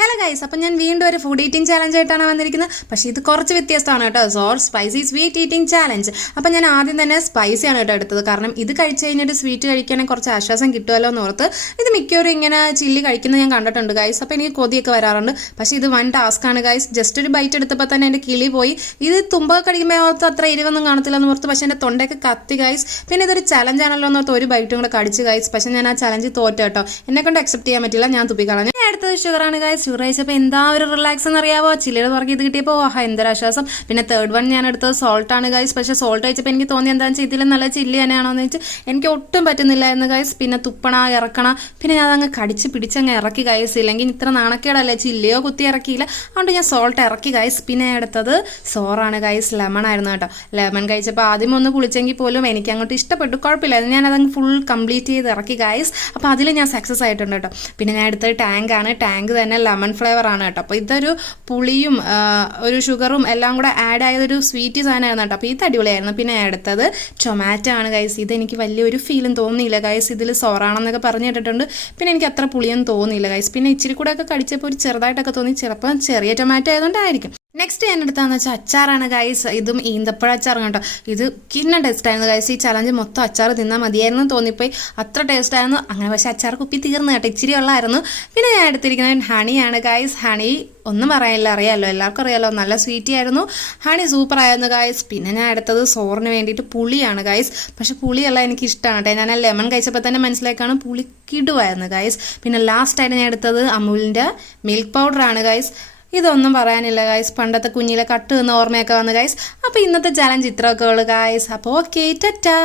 Hello guys, അപ്പം ഞാൻ വീണ്ടും ഒരു ഫുഡ് ഈറ്റിംഗ് ചാലഞ്ച് ആയിട്ടാണ് വന്നിരിക്കുന്നത്. പക്ഷേ ഇത് കുറച്ച് വ്യത്യസ്തമാണ് കേട്ടോ. സോർ സ്പൈസി സ്വീറ്റ് ഈറ്റിംഗ് ചാലഞ്ച്. അപ്പം ഞാൻ ആദ്യം തന്നെ സ്പൈസിയാണ് കേട്ടോ എടുത്തത്. കാരണം ഇത് കഴിച്ച് കഴിഞ്ഞിട്ട് സ്വീറ്റ് കഴിക്കുകയാണെങ്കിൽ കുറച്ച് ആശ്വാസം കിട്ടുമല്ലോ എന്ന് ഓർത്ത്. ഇത് മിക്കവരും ഇങ്ങനെ ചില്ലി കഴിക്കുന്നത് ഞാൻ കണ്ടിട്ടുണ്ട് ഗൈസ്. അപ്പോൾ എനിക്ക് കൊതിയൊക്കെ വരാറുണ്ട്. പക്ഷേ ഇത് വൺ ടാസ്ക്കാണ് ഗൈസ്. ജസ്റ്റ് ഒരു ബൈറ്റ് എടുത്തപ്പോൾ തന്നെ എൻ്റെ കിളി പോയി. ഇത് തുമ്പൊക്കെ കടിക്കുമ്പോൾ ഓർത്ത് അത്ര എരിവൊന്നും കാണത്തില്ല എന്ന് ഓർത്ത്. പക്ഷേ എൻ്റെ തൊണ്ടയൊക്കെ കത്തി ഗൈസ്. പിന്നെ ഇതൊരു ചലഞ്ച് ആണല്ലോ എന്ന് ഓർത്ത് ഒരു ബൈറ്റും കൂടെ കടിച്ച് ഗൈസ്. പക്ഷേ ഞാൻ ആ ചലഞ്ച് തോറ്റ കേട്ടോ. എന്നെ കൊണ്ട് അക്സെപ്റ്റ് ചെയ്യാൻ പറ്റില്ല, ഞാൻ തുപ്പിക്കളഞ്ഞു. അടുത്തത് ഷുഗറാണ് ഗൈസ്. ഷുഗർ കഴിച്ചപ്പോൾ എന്താ ഒരു റിലാക്സ് എന്ന് അറിയാവോ. ചില്ലിയുടെ പുറകെ ഇത് കിട്ടിയപ്പോൾ ആഹാ എന്തൊരാശ്വാസം. പിന്നെ തേർഡ് വൺ ഞാൻ എടുത്തത് സോൾട്ടാണ് ഗൈസ്. പക്ഷേ സോൾട്ട് കഴിച്ചപ്പോൾ എനിക്ക് തോന്നി എന്താണെന്ന് വെച്ചാൽ ഇതിൽ നല്ല ചില്ലി തന്നെയാണോ എന്ന് വെച്ചാൽ എനിക്ക് ഒട്ടും പറ്റുന്നില്ല എന്ന് ഗൈസ്. പിന്നെ തുപ്പണ ഇറക്കണ, പിന്നെ ഞാൻ അതങ്ങ് കടിച്ച് പിടിച്ചങ്ങ് ഇറക്കി ഗൈസ്. ഇല്ലെങ്കിൽ ഇത്ര നാണക്കേടല്ലേ, ചില്ലിയോ കുത്തി ഇറക്കിയില്ല. അതുകൊണ്ട് ഞാൻ സോൾട്ട് ഇറക്കി ഗൈസ്. പിന്നെ എടുത്തത് സോറാണ് ഗൈസ്. ലെമൺ ആയിരുന്നു കേട്ടോ. ലെമൺ കഴിച്ചപ്പോൾ ആദ്യം ഒന്ന് പുളിച്ചെങ്കിൽ പോലും എനിക്ക് അങ്ങോട്ട് ഇഷ്ടപ്പെട്ടു, കുഴപ്പമില്ലായിരുന്നു. ഞാൻ അതങ്ങ് ഫുൾ കംപ്ലീറ്റ് ചെയ്ത് ഇറക്കി ഗൈസ്. അപ്പോൾ അതിൽ ഞാൻ സക്സസ് ആയിട്ടുണ്ട് കേട്ടോ. പിന്നെ ഞാൻ എടുത്തത് ടാങ്ക് ആണ്. ടാങ്ക് തന്നെ ലെമൺ ഫ്ലേവർ ആണ് കേട്ടോ. അപ്പോൾ ഇതൊരു പുളിയും ഒരു ഷുഗറും എല്ലാം കൂടെ ആഡ് ആയതൊരു സ്വീറ്റ് സാധനമായിരുന്നു കേട്ടോ. അപ്പോൾ ഇത് അടിപൊളിയായിരുന്നു. പിന്നെ അടുത്തത് ടൊമാറ്റോ ആണ് ഗൈസ്. ഇതെനിക്ക് വലിയൊരു ഫീലും തോന്നിയില്ല ഗൈസ്. ഇതിൽ സോറാണെന്നൊക്കെ പറഞ്ഞു കേട്ടിട്ടുണ്ട്. പിന്നെ എനിക്ക് അത്ര പുളിയൊന്നും തോന്നിയില്ല ഗൈസ്. പിന്നെ ഇച്ചിരി കൂടെ ഒക്കെ കടിച്ചപ്പോൾ ഒരു ചെറുതായിട്ടൊക്കെ തോന്നി. ചിലപ്പോൾ ചെറിയ ടൊമാറ്റോ ആയതുകൊണ്ടായിരിക്കും. നെക്സ്റ്റ് ഞാൻ എടുത്താന്ന് വെച്ചാൽ അച്ചാറാണ് ഗൈസ്. ഇതും ഈന്തപ്പഴ അച്ചാറും കേട്ടോ. ഇത് കിന്ന ടേസ്റ്റ് ആയിരുന്നു ഗൈസ്. ഈ ചലഞ്ച് മൊത്തം അച്ചാർ തിന്നാൽ മതിയായിരുന്നു തോന്നിപ്പോയി, അത്ര ടേസ്റ്റ് ആയിരുന്നു. അങ്ങനെ പക്ഷേ അച്ചാർ കുപ്പി തീർന്നു കേട്ടോ, ഇച്ചിരി ഉള്ളായിരുന്നു. പിന്നെ ഞാൻ എടുത്തിരിക്കുന്നത് ഹണിയാണ് ഗൈസ്. ഹണി ഒന്നും പറയാനില്ല, അറിയാമല്ലോ, എല്ലാവർക്കും അറിയാമല്ലോ, നല്ല സ്വീറ്റി ആയിരുന്നു. ഹണി സൂപ്പർ ആയിരുന്നു ഗൈസ്. പിന്നെ ഞാൻ എടുത്തത് സോറിന് വേണ്ടിയിട്ട് പുളിയാണ് ഗൈസ്. പക്ഷെ പുളിയല്ല എനിക്ക് ഇഷ്ടമാണ് കേട്ടോ. ഞാൻ ലെമൺ കഴിച്ചപ്പോൾ തന്നെ മനസ്സിലാക്കാണ് പുളി കിടുവായിരുന്നു ഗൈസ്. പിന്നെ ലാസ്റ്റായിട്ട് ഞാൻ എടുത്തത് അമൂലിൻ്റെ മിൽക്ക് പൗഡറാണ് ഗൈസ്. ഇതൊന്നും പറയാനില്ല ഗൈസ്. പണ്ടത്തെ കുഞ്ഞിലെ കട്ട് നിന്ന ഓർമ്മയൊക്കെ വന്നു ഗൈസ്. അപ്പോൾ ഇന്നത്തെ ചലഞ്ച് ഇത്രയൊക്കെ ഉള്ളു ഗൈസ്. അപ്പോൾ ഓക്കെ, ടാറ്റാ.